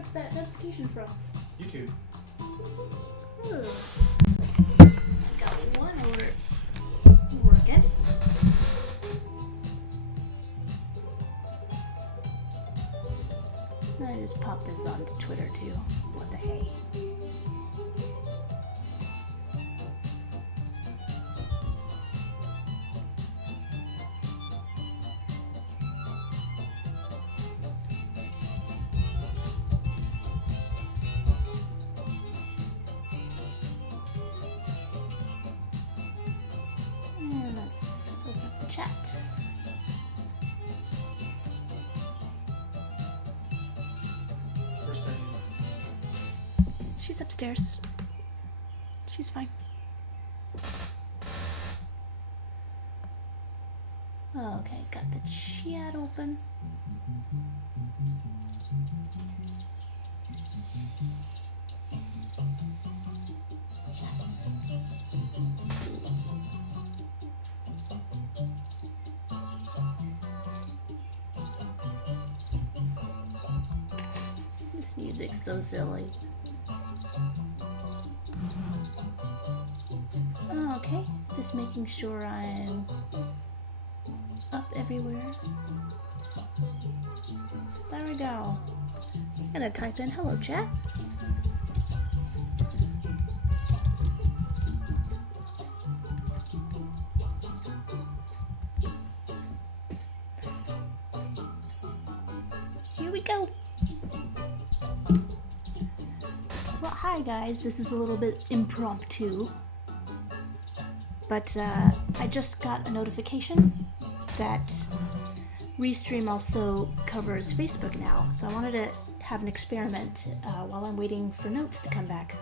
What's that notification from? YouTube. Ooh. I got one over working. I just popped this onto Twitter too. What the hey? And let's open up the chat. First time. She's upstairs. She's fine. Okay, got the chat open. This music's so silly. Okay, just making sure I'm up everywhere. There we go. I'm gonna type in hello chat. Here we go. Well, hi guys, this is a little bit impromptu, but I just got a notification that Restream also covers Facebook now, so I wanted to have an experiment while I'm waiting for notes to come back.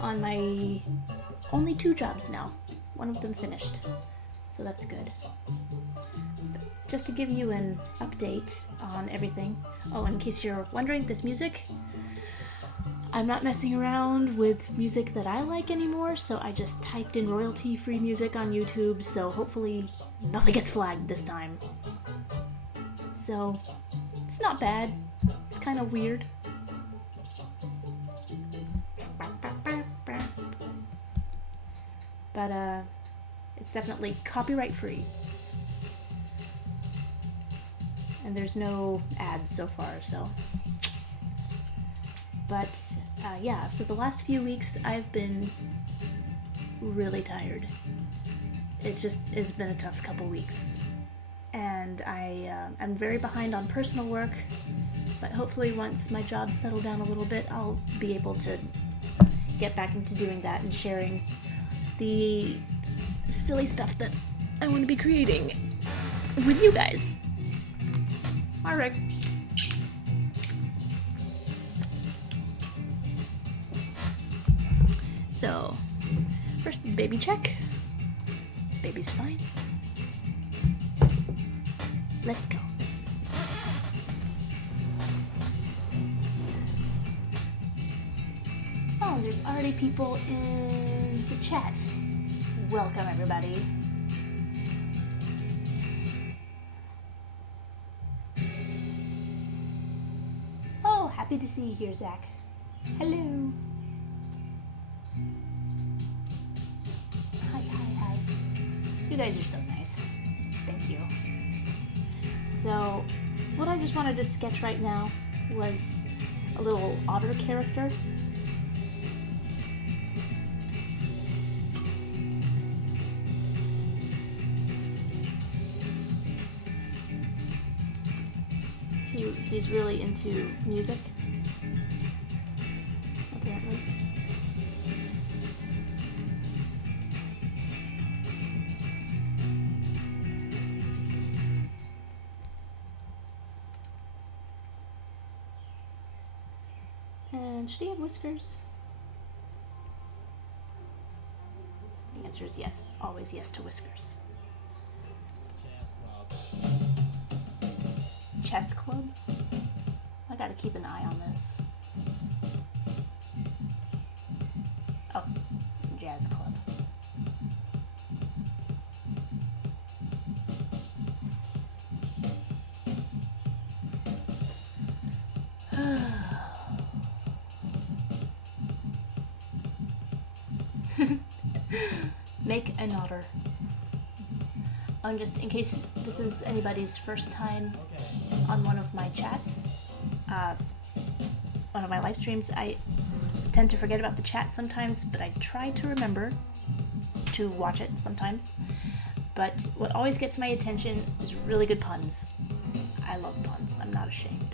On my only 2 jobs now, one of them finished, so that's good. Just to give you an update on everything. Oh, in case you're wondering, this music, I'm not messing around with music that I like anymore, so I just typed in royalty-free music on YouTube, so hopefully nothing gets flagged this time. So, it's not bad. It's kind of weird. But, it's definitely copyright-free. And there's no ads so far, so... But, yeah, so the last few weeks I've been really tired. It's been a tough couple weeks. And I'm very behind on personal work, but hopefully once my jobs settle down a little bit, I'll be able to get back into doing that and sharing the silly stuff that I want to be creating with you guys. Alright. So, first baby check. Baby's fine. Let's go. Oh, there's already people in the chat. Welcome, everybody. Oh, happy to see you here, Zach. Hello. Hi. You guys are so nice. Thank you. So, what I just wanted to sketch right now was a little otter character. He's really into music, apparently. And should he have whiskers? The answer is yes. Always yes to whiskers. Chess club? I gotta keep an eye on this. Oh, jazz club. Make an otter. Just in case this is anybody's first time on one of my chats, one of my live streams, I tend to forget about the chat sometimes, but I try to remember to watch it sometimes. But what always gets my attention is really good puns. I love puns. I'm not ashamed.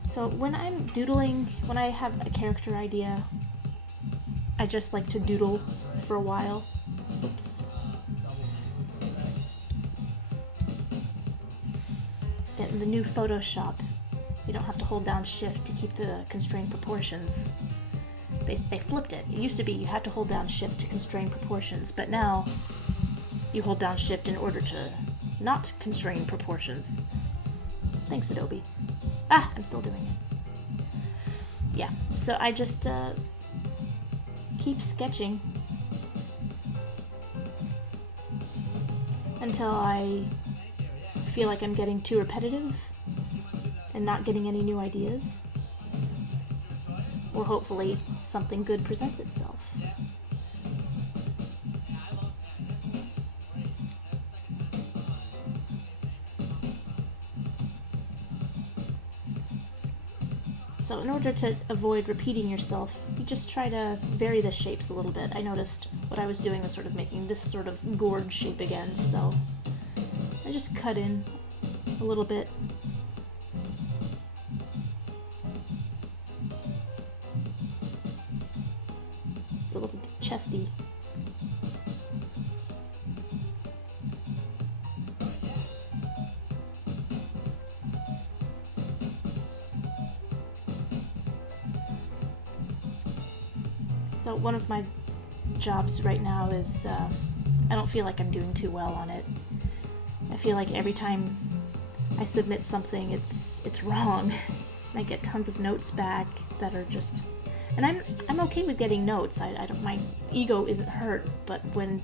So when I'm doodling, when I have a character idea, I just like to doodle for a while. Oops. In the new Photoshop, you don't have to hold down Shift to keep the constrained proportions. They flipped it. It used to be you had to hold down Shift to constrain proportions, but now you hold down Shift in order to not constrain proportions. Thanks, Adobe. I'm still doing it. Yeah, so I just keep sketching until I feel like I'm getting too repetitive and not getting any new ideas. Or hopefully something good presents itself. So in order to avoid repeating yourself, you just try to vary the shapes a little bit. I noticed what I was doing was sort of making this sort of gourd shape again, so I just cut in a little bit. It's a little bit chesty. So one of my jobs right now is, I don't feel like I'm doing too well on it. I feel like every time I submit something, it's wrong. I get tons of notes back that are just, and I'm okay with getting notes. I don't, my ego isn't hurt, but when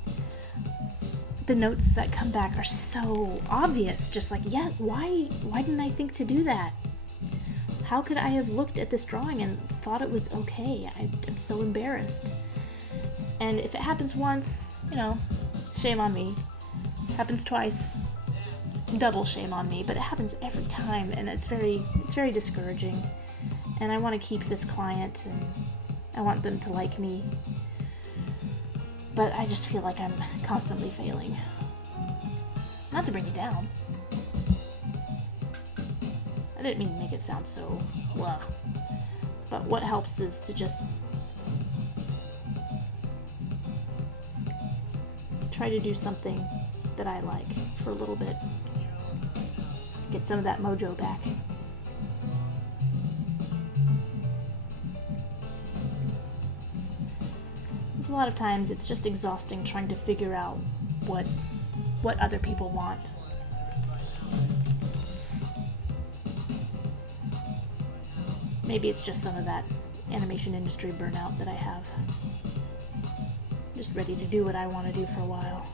the notes that come back are so obvious, just like, yeah, why didn't I think to do that? How could I have looked at this drawing and thought it was okay? I'm so embarrassed. And if it happens once, shame on me. Happens twice, double shame on me. But it happens every time, and it's very discouraging. And I want to keep this client, and I want them to like me. But I just feel like I'm constantly failing. Not to bring you down. I didn't mean to make it sound so, well. But what helps is to just try to do something that I like for a little bit. Get some of that mojo back. Because a lot of times it's just exhausting trying to figure out what other people want. Maybe it's just some of that animation industry burnout that I have. Just ready to do what I want to do for a while.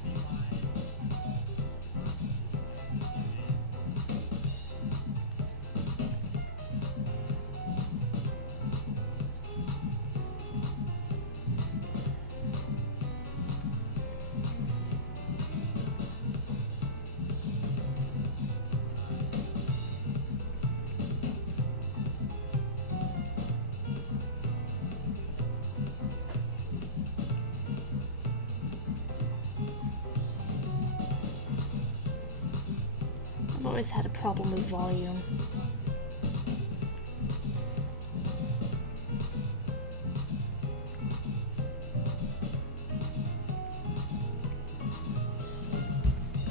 I've always had a problem with volume.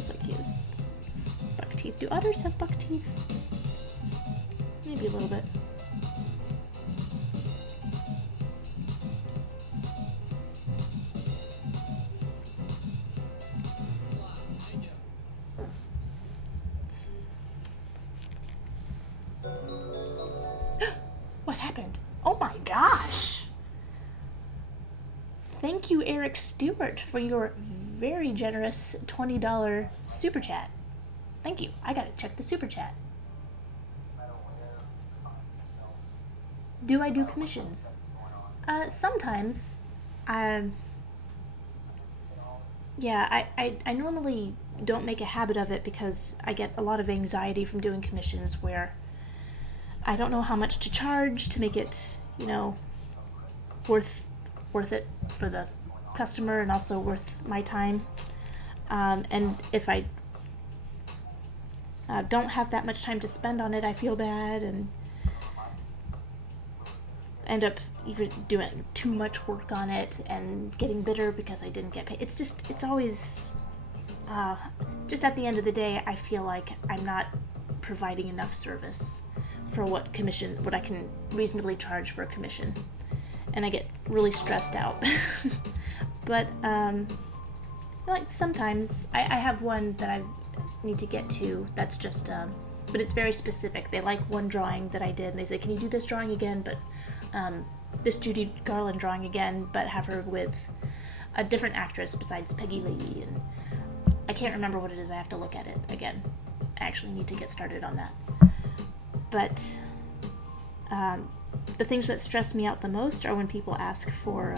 Like he has buck teeth. Do otters have buck teeth? Maybe a little bit. What happened? Oh my gosh! Thank you, Eric Stewart, for your very generous $20 super chat. Thank you. I gotta check the super chat. Do I do commissions? Sometimes. Um, yeah, I normally don't make a habit of it because I get a lot of anxiety from doing commissions where I don't know how much to charge to make it, worth worth it for the customer and also worth my time. And if I don't have that much time to spend on it, I feel bad and end up even doing too much work on it and getting bitter because I didn't get paid. It's always, just at the end of the day, I feel like I'm not providing enough service for what I can reasonably charge for a commission. And I get really stressed out. But, like sometimes, I have one that I need to get to that's just, but it's very specific. They like one drawing that I did, and they say, can you do this drawing again, but this Judy Garland drawing again, but have her with a different actress besides Peggy Lee, and I can't remember what it is. I have to look at it again. I actually need to get started on that. But the things that stress me out the most are when people ask for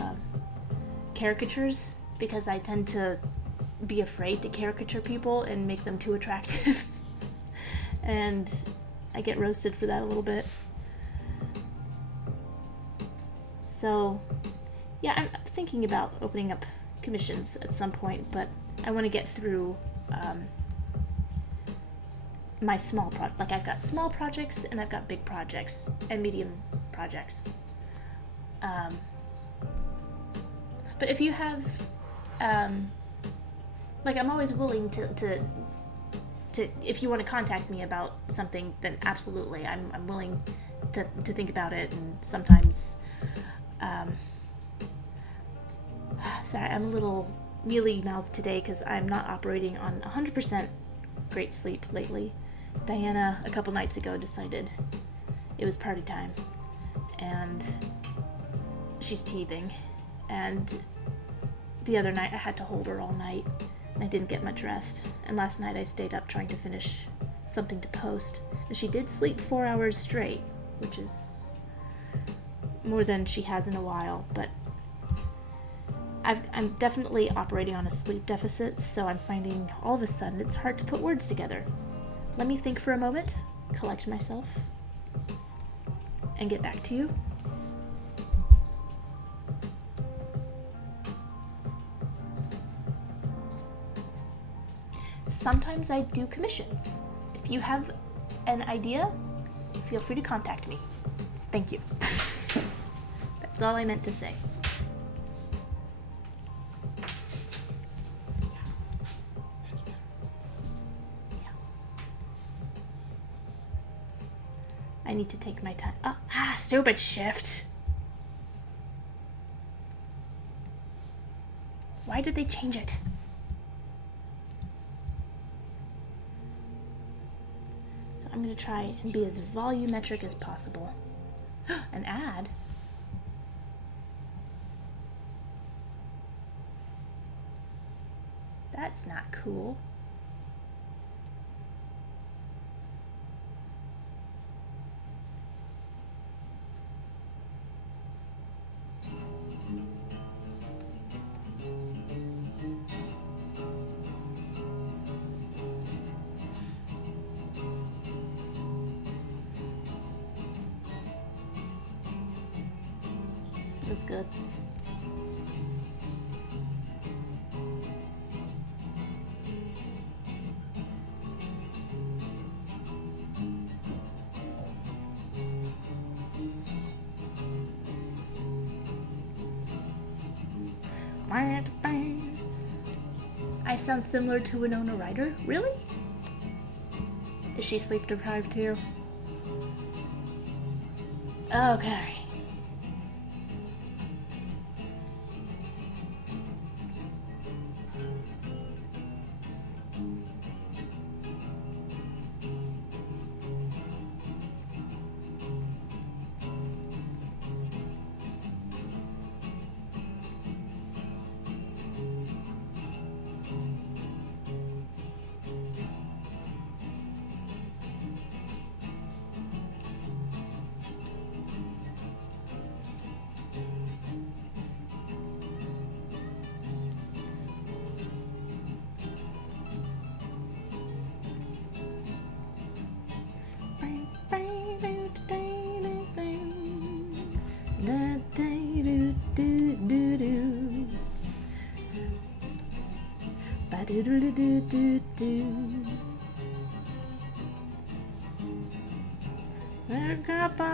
caricatures, because I tend to be afraid to caricature people and make them too attractive. And I get roasted for that a little bit. So, yeah, I'm thinking about opening up commissions at some point, but I want to get through my small project. Like, I've got small projects and I've got big projects and medium projects. But if you have, like, I'm always willing to if you want to contact me about something, then absolutely, I'm willing to think about it. And sometimes, sorry, I'm a little mealy-mouthed today because I'm not operating on 100% great sleep lately. Diana, a couple nights ago, decided it was party time, and she's teething, and the other night I had to hold her all night, and I didn't get much rest, and last night I stayed up trying to finish something to post, and she did sleep 4 hours straight, which is more than she has in a while, but I'm definitely operating on a sleep deficit, so I'm finding all of a sudden it's hard to put words together. Let me think for a moment, collect myself, and get back to you. Sometimes I do commissions. If you have an idea, feel free to contact me. Thank you. That's all I meant to say. I need to take my time. Stupid shift. Why did they change it? So I'm going to try and be as volumetric as possible. An ad? That's not cool. It was good. I sound similar to Winona Ryder? Really? Is she sleep deprived too? Okay.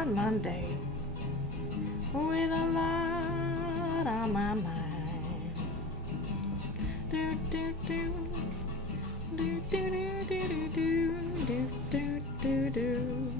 on Monday with a lot on my mind. Do do do do do do do do do do do.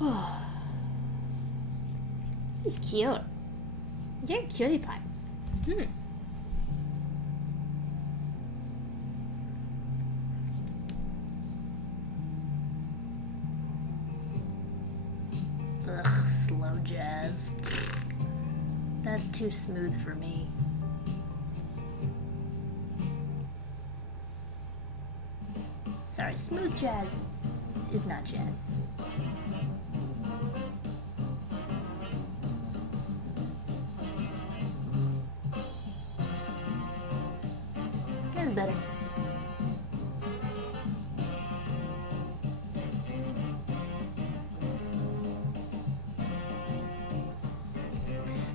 Oh, he's cute. You're a cutie pie. Ugh, slow jazz. That's too smooth for me. Sorry, smooth jazz is not jazz. That's better.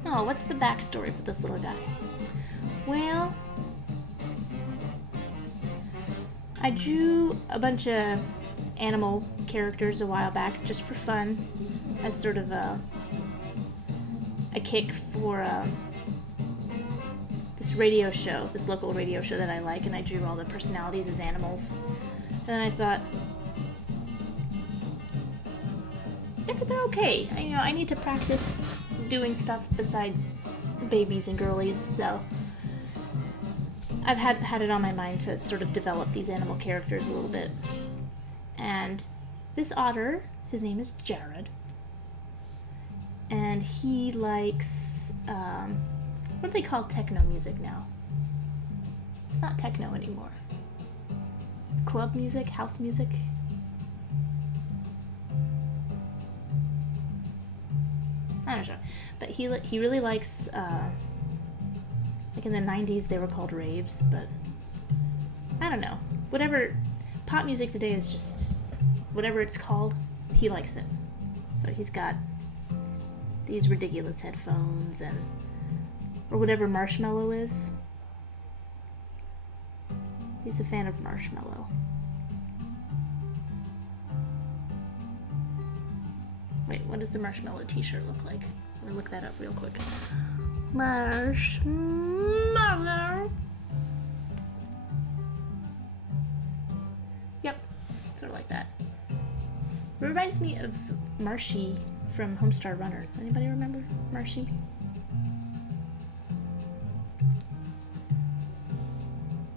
Oh, what's the backstory for this little guy? Well, I drew a bunch of animal characters a while back just for fun, as sort of a kick for this radio show, this local radio show that I like, and I drew all the personalities as animals. And then I thought, they're okay. I need to practice doing stuff besides babies and girlies, so I've had it on my mind to sort of develop these animal characters a little bit. And this otter, his name is Jared, and he likes, what do they call techno music now? It's not techno anymore. Club music, house music. I don't know, but he really likes, like in the 90s they were called raves, but I don't know. Whatever, pop music today is just, whatever it's called, he likes it. So he's got these ridiculous headphones or whatever Marshmallow is. He's a fan of Marshmallow. Wait, what does the Marshmallow t-shirt look like? Let me look that up real quick. Marshmallow. Yep, sort of like that. It reminds me of Marshy from Homestar Runner. Anybody remember Marshy?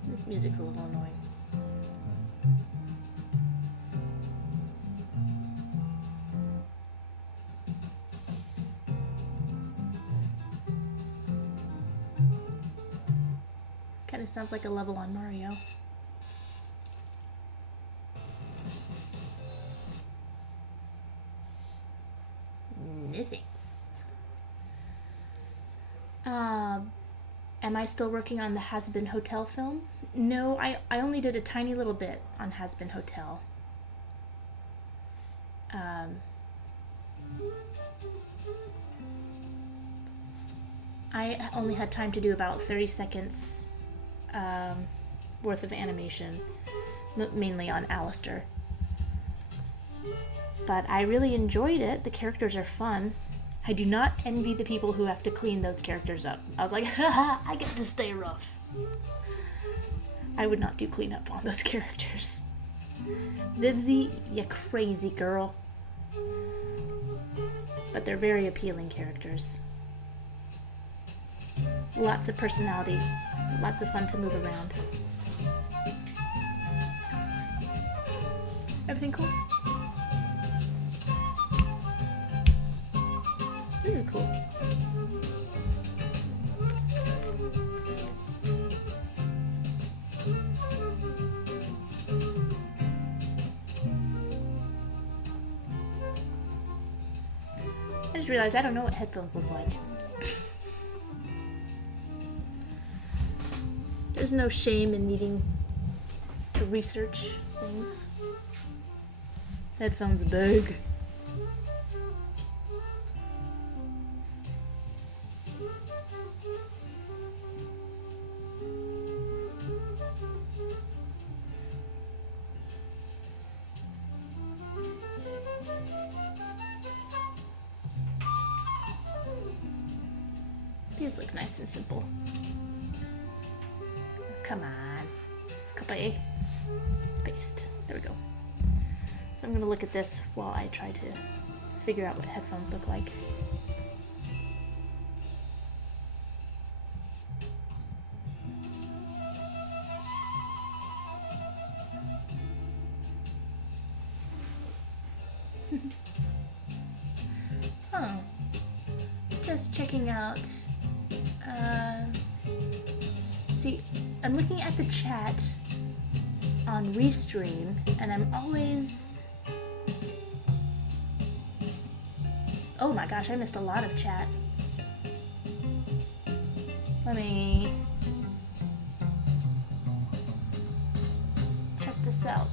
This music's a little annoying. Kind of sounds like a level on Mario. Nothing. Am I still working on the Hazbin Hotel film? No, I only did a tiny little bit on Hazbin Hotel. I only had time to do about 30 seconds worth of animation, mainly on Alistair. But I really enjoyed it. The characters are fun. I do not envy the people who have to clean those characters up. I was like, haha, I get to stay rough. I would not do cleanup on those characters. Vivzy, you crazy girl. But they're very appealing characters. Lots of personality. Lots of fun to move around. Everything cool? This is cool. just realized I don't know what headphones look like. There's no shame in needing to research things. Headphones big. These look nice and simple. Come on. Copy. Paste. There we go. So I'm going to look at this while I try to figure out what headphones look like. Oh. Just checking out. See, I'm looking at the chat on Restream, and I'm always... Oh my gosh, I missed a lot of chat. Let me check this out.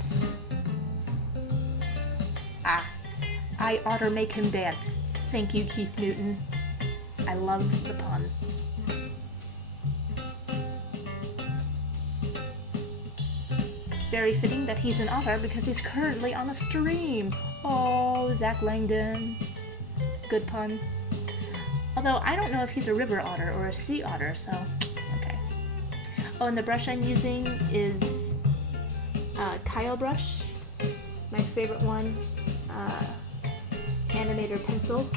Ah, I oughter make him dance. Thank you, Keith Newton. I love the pun. Very fitting that he's an otter because he's currently on a stream. Oh, Zach Langdon. Good pun. Although I don't know if he's a river otter or a sea otter, so okay. Oh, and the brush I'm using is Kyle brush, my favorite one, Animator pencil.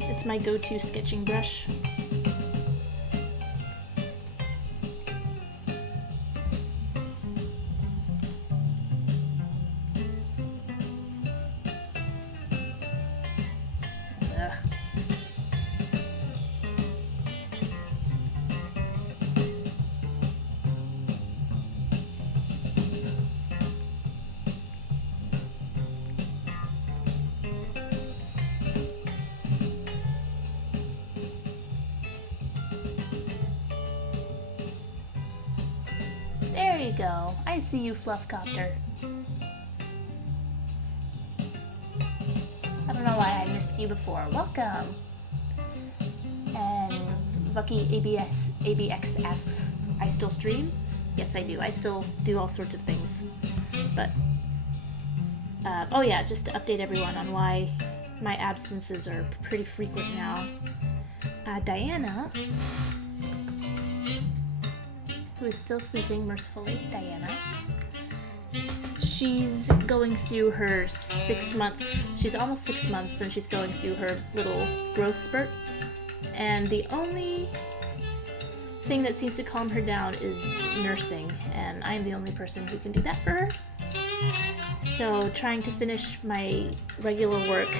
It's my go-to sketching brush. There you go. I see you, Fluffcopter. I don't know why I missed you before. Welcome. And Bucky ABX asks, I still stream? Yes, I do. I still do all sorts of things. But, oh yeah, just to update everyone on why my absences are pretty frequent now. Diana, who is still sleeping mercifully, Diana. She's going through her 6-month, she's almost 6 months, and she's going through her little growth spurt. And the only thing that seems to calm her down is nursing, and I'm the only person who can do that for her. So trying to finish my regular work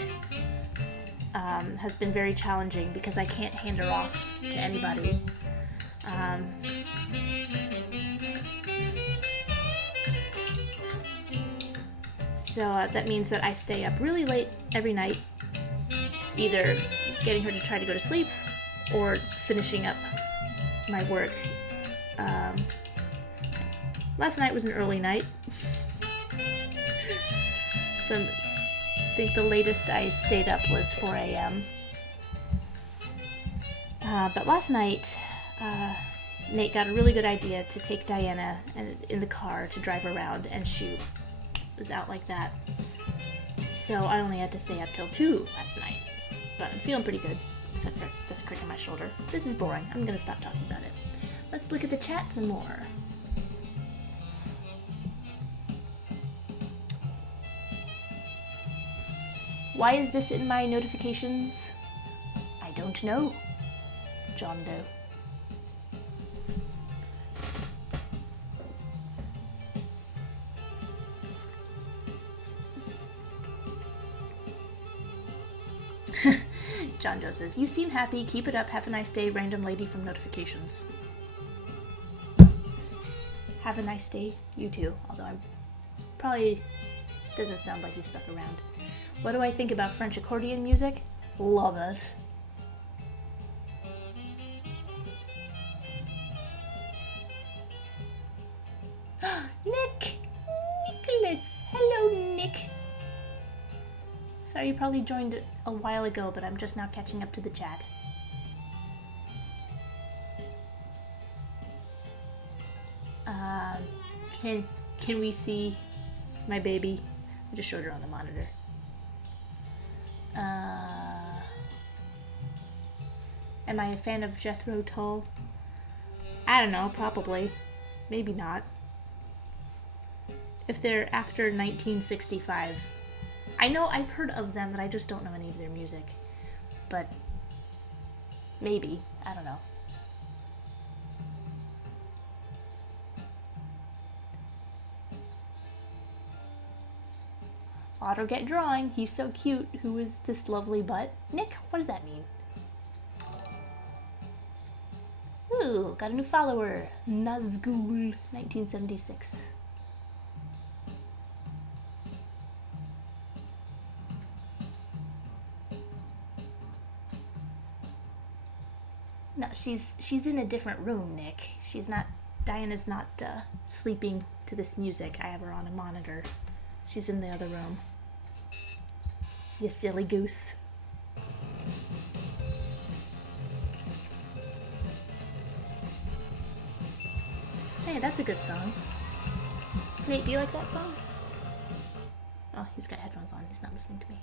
has been very challenging because I can't hand her off to anybody. So that means that I stay up really late every night, either getting her to try to go to sleep or finishing up my work. Last night was an early night. So I think the latest I stayed up was 4 a.m. But last night, Nate got a really good idea to take Diana in the car to drive around, and she was out like that. So I only had to stay up till 2 last night. But I'm feeling pretty good, except for this crick in my shoulder. This is boring. I'm gonna stop talking about it. Let's look at the chat some more. Why is this in my notifications? I don't know. John Doe. John Joe says, you seem happy, keep it up, have a nice day, random lady from notifications. Have a nice day, you too, although I'm probably Doesn't sound like he stuck around. What do I think about French accordion music? Love it. Nick! Nicholas! Hello, Nick! Sorry, you probably joined a while ago, but I'm just now catching up to the chat. Can we see my baby? I just showed her on the monitor. Am I a fan of Jethro Tull? I don't know, probably. Maybe not. If they're after 1965. I know I've heard of them, but I just don't know any of their music. But maybe. I don't know. Otter get drawing. He's so cute. Who is this lovely butt? Nick, what does that mean? Ooh, got a new follower. Nazgul, 1976. No, she's in a different room, Nick. She's not. Diana's not sleeping to this music. I have her on a monitor. She's in the other room. You silly goose. Hey, that's a good song. Nate, do you like that song? Oh, he's got headphones on. He's not listening to me.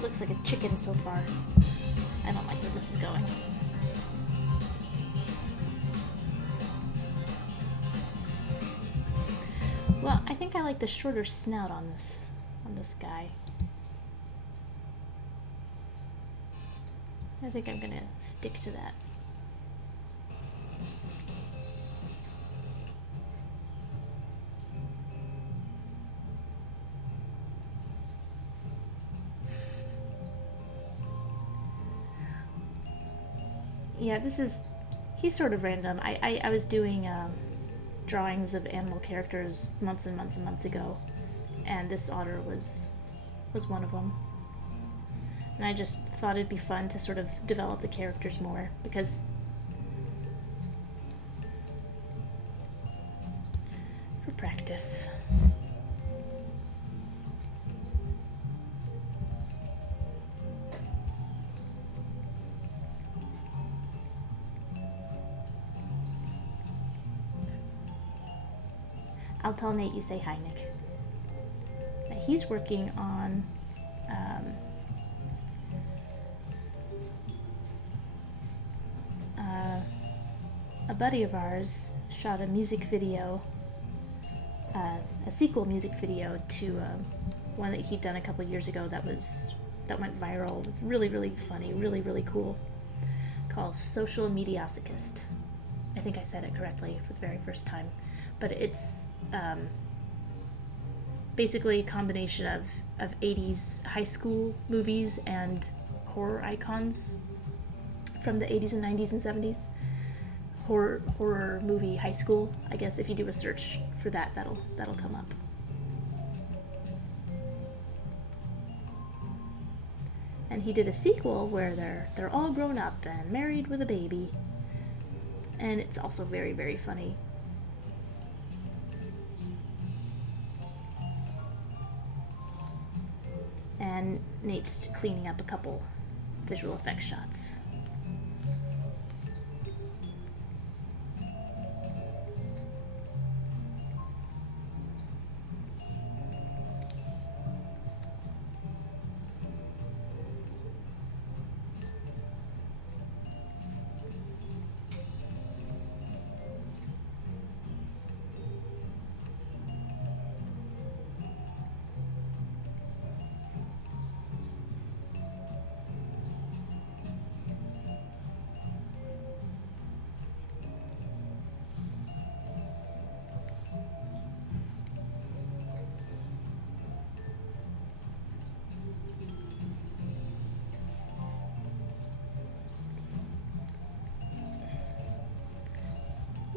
Looks like a chicken so far. I don't like where this is going. Well, I think I like the shorter snout on this guy. I think I'm gonna stick to that. Yeah, he's sort of random. I was doing drawings of animal characters months and months and months ago, and this otter was one of them. And I just thought it'd be fun to sort of develop the characters more, because for practice. I'll tell Nate you say hi, Nick. He's working on a buddy of ours shot a music video, a sequel music video to one that he'd done a couple years ago that went viral. Really, really funny, really, really cool. Called Social Mediasochist. I think I said it correctly for the very first time. But it's basically a combination of 80s high school movies and horror icons from the 80s and 90s and 70s. Horror movie high school. I guess if you do a search for that, that'll come up. And he did a sequel where they're all grown up and married with a baby. And it's also very, very funny. And Nate's cleaning up a couple visual effects shots.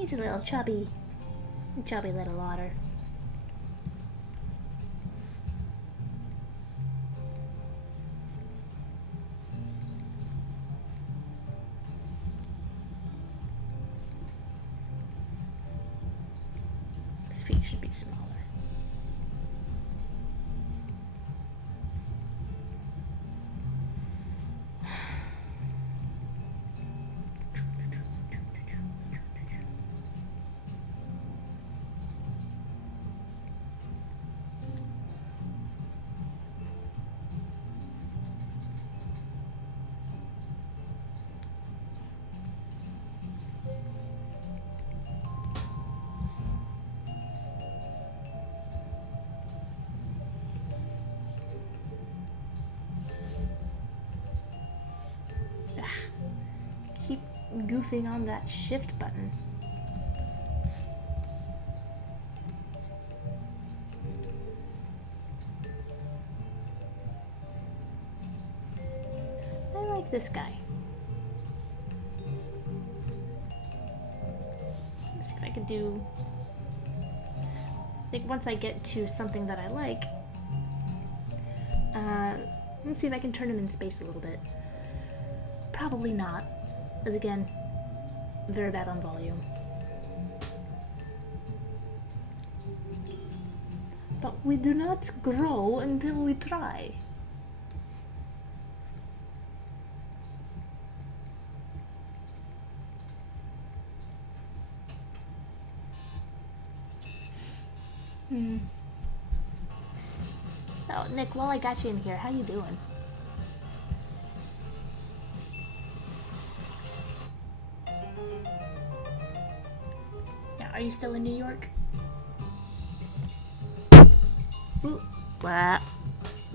He's a little chubby little otter. His feet should be smaller. Keep goofing on that shift button. I like this guy. Let's see if I can do... I think once I get to something that I like, let's see if I can turn him in space a little bit. Probably not, as again, very bad on volume. But we do not grow until we try. Oh, Nick, while I got you in here, how you doing? Are you still in New York? Ooh.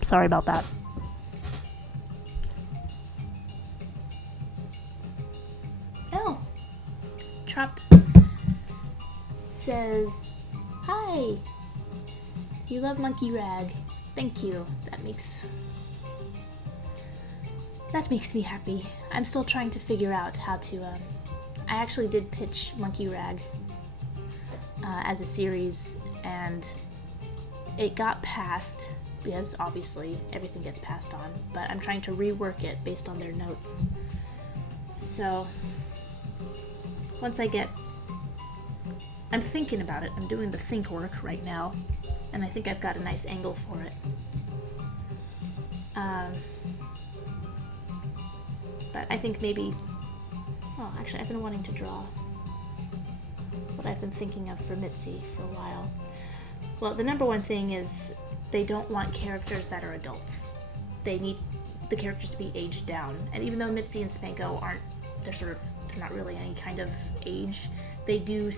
Sorry about that. Oh. Trop says, hi. You love Monkey Rag. Thank you. That makes me happy. I'm still trying to figure out how to, I actually did pitch Monkey Rag as a series, and it got passed because obviously everything gets passed on, but I'm trying to rework it based on their notes. So once I get, I'm thinking about it. I'm doing the think work right now, and I think I've got a nice angle for it. But I think maybe, well, actually I've been wanting to draw what I've been thinking of for Mitzi for a while. Well, the number one thing is they don't want characters that are adults. They need the characters to be aged down. And even though Mitzi and Spanko aren't, they're not really any kind of age, they do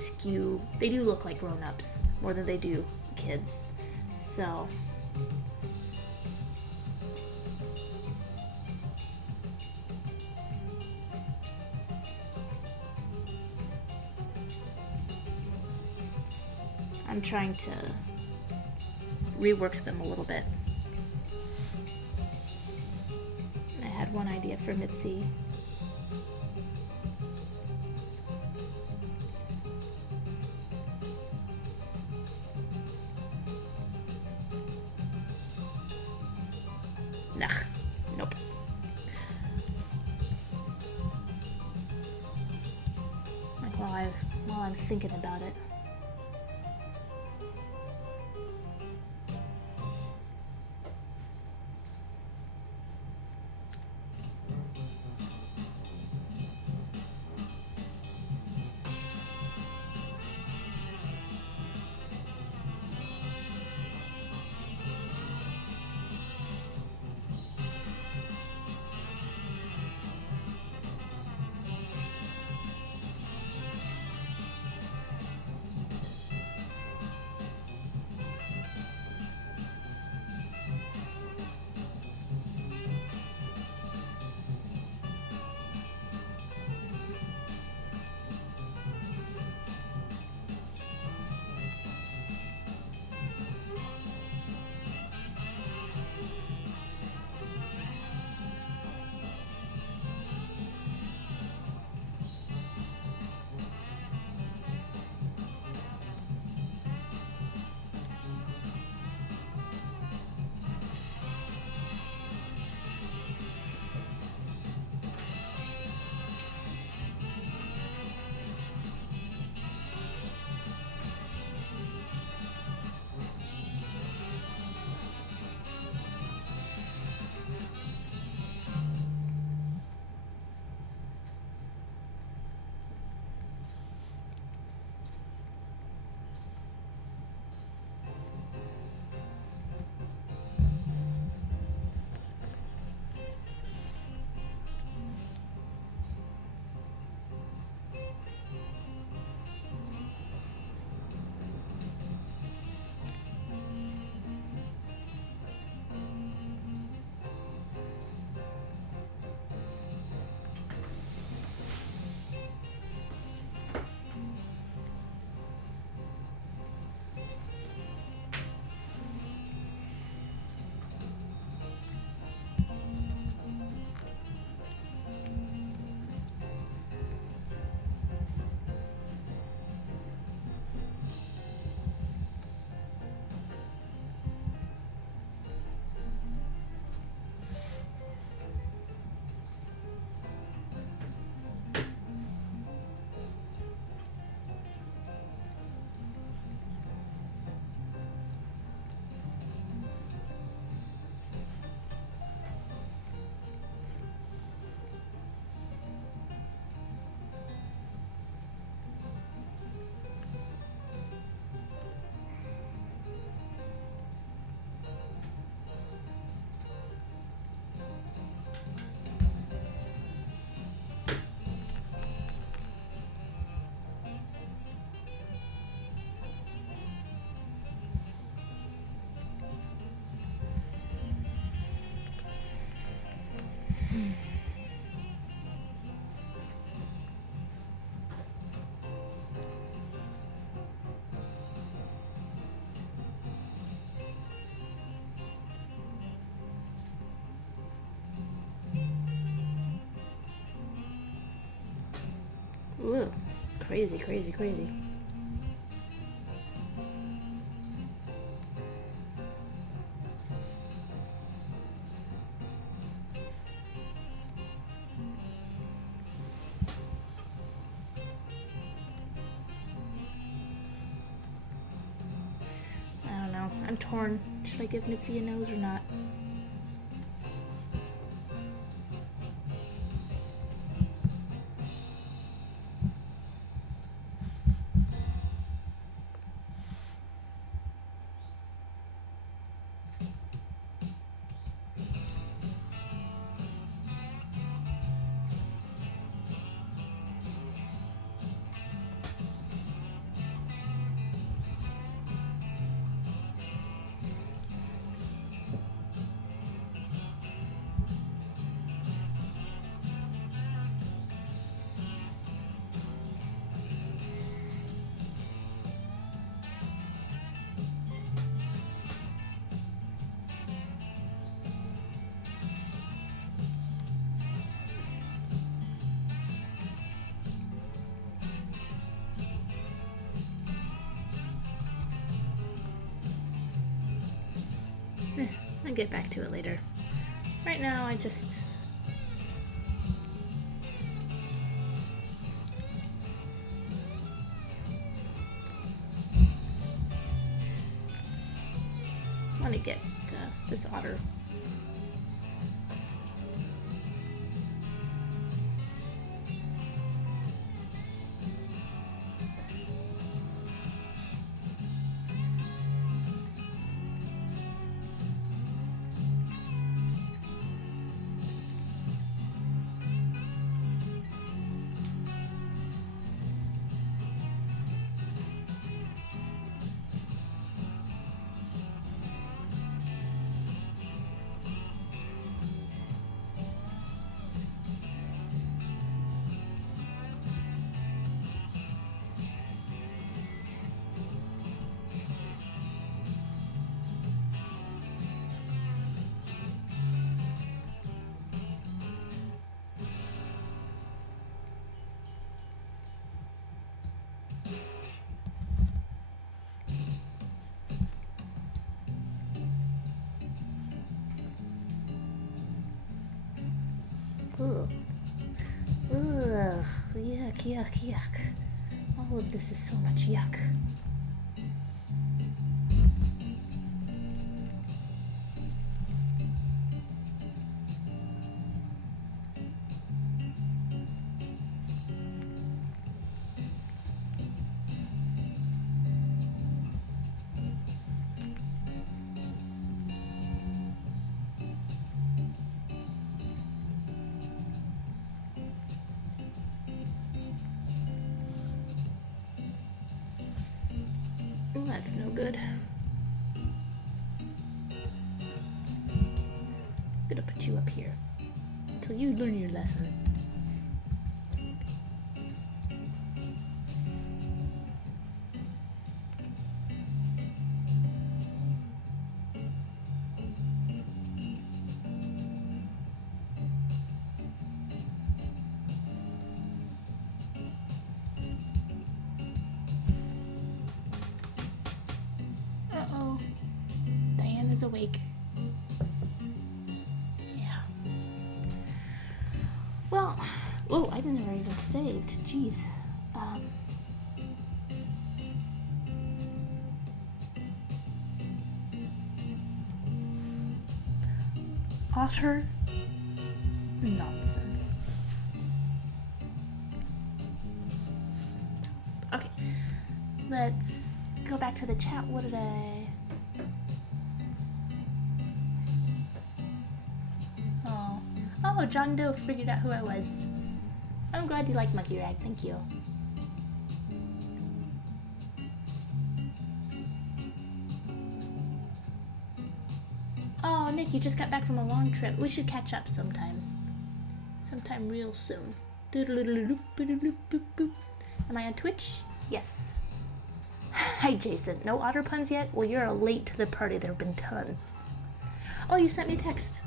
look like grown-ups more than they do kids. So I'm trying to rework them a little bit. I had one idea for Mitzi. Nah, nope. Like while I'm thinking about it. Ooh, crazy, crazy, crazy. I don't know. I'm torn. Should I give Mitzi a nose or not? I'll get back to it later. Right now, I just... want to get this otter. Ugh. Ugh. Yuck, yuck, yuck. All of this is so much yuck. That's no good. I'm gonna put you up here until you learn your lesson. Is awake. Yeah. Well, oh, I never even saved. Jeez. Otter? Nonsense. Okay. Let's go back to the chat. What did I... Oh, John Doe figured out who I was. I'm glad you like Monkey Rag. Thank you. Oh, Nick, you just got back from a long trip. We should catch up sometime. Sometime real soon. Am I on Twitch? Yes. Hi, Jason. No otter puns yet? Well, you're late to the party. There have been tons. Oh, you sent me a text.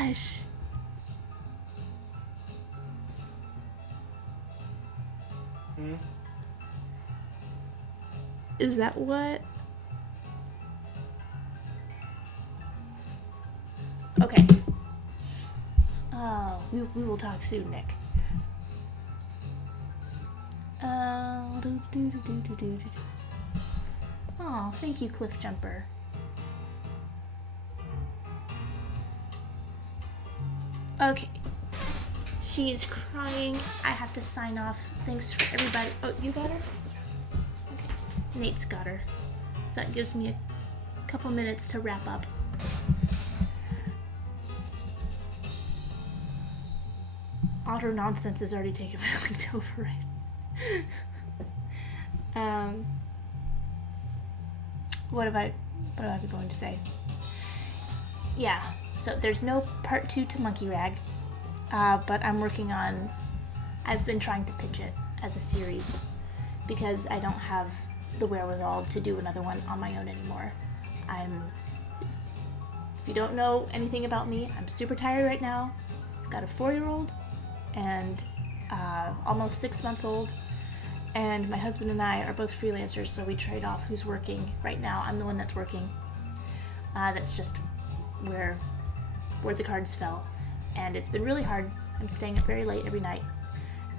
gosh. Is that what? Okay. Oh, we will talk soon, Nick. Oh, thank you, Cliff Jumper. Okay. She is crying. I have to sign off. Thanks for everybody. Oh, you got her? Okay. Nate's got her. So that gives me a couple minutes to wrap up. Otter nonsense is already taken over, right? What have I been going to say? Yeah, so there's no part 2 to Monkey Rag, but I've been trying to pitch it as a series because I don't have the wherewithal to do another one on my own anymore. If you don't know anything about me, I'm super tired right now. I've got a 4-year-old and almost 6-month-old, and my husband and I are both freelancers, so we trade off who's working. Right now, I'm the one that's working. That's just where the cards fell, and it's been really hard. I'm staying up very late every night,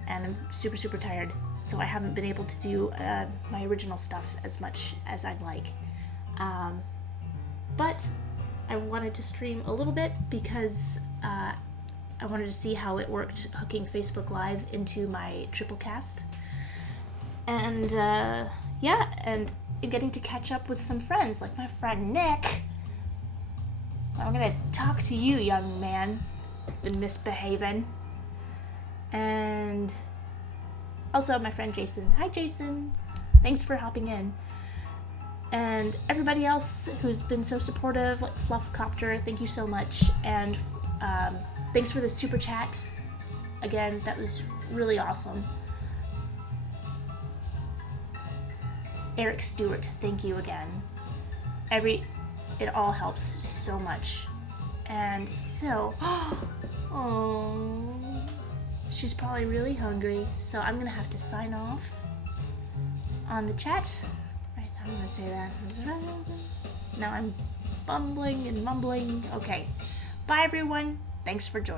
and I'm super, super tired, so I haven't been able to do my original stuff as much as I'd like. But I wanted to stream a little bit because I wanted to see how it worked hooking Facebook Live into my Triplecast. And and getting to catch up with some friends, like my friend Nick. I'm gonna talk to you, young man, been misbehaving. And also my friend Jason. Hi, Jason. Thanks for hopping in. And everybody else who's been so supportive, like Fluffcopter, thank you so much. And thanks for the super chat. Again, that was really awesome. Eric Stewart, thank you again. It all helps so much. And so, oh, she's probably really hungry, so I'm gonna have to sign off on the chat. Right, I'm gonna say that. Now I'm bumbling and mumbling. Okay, bye everyone. Thanks for joining.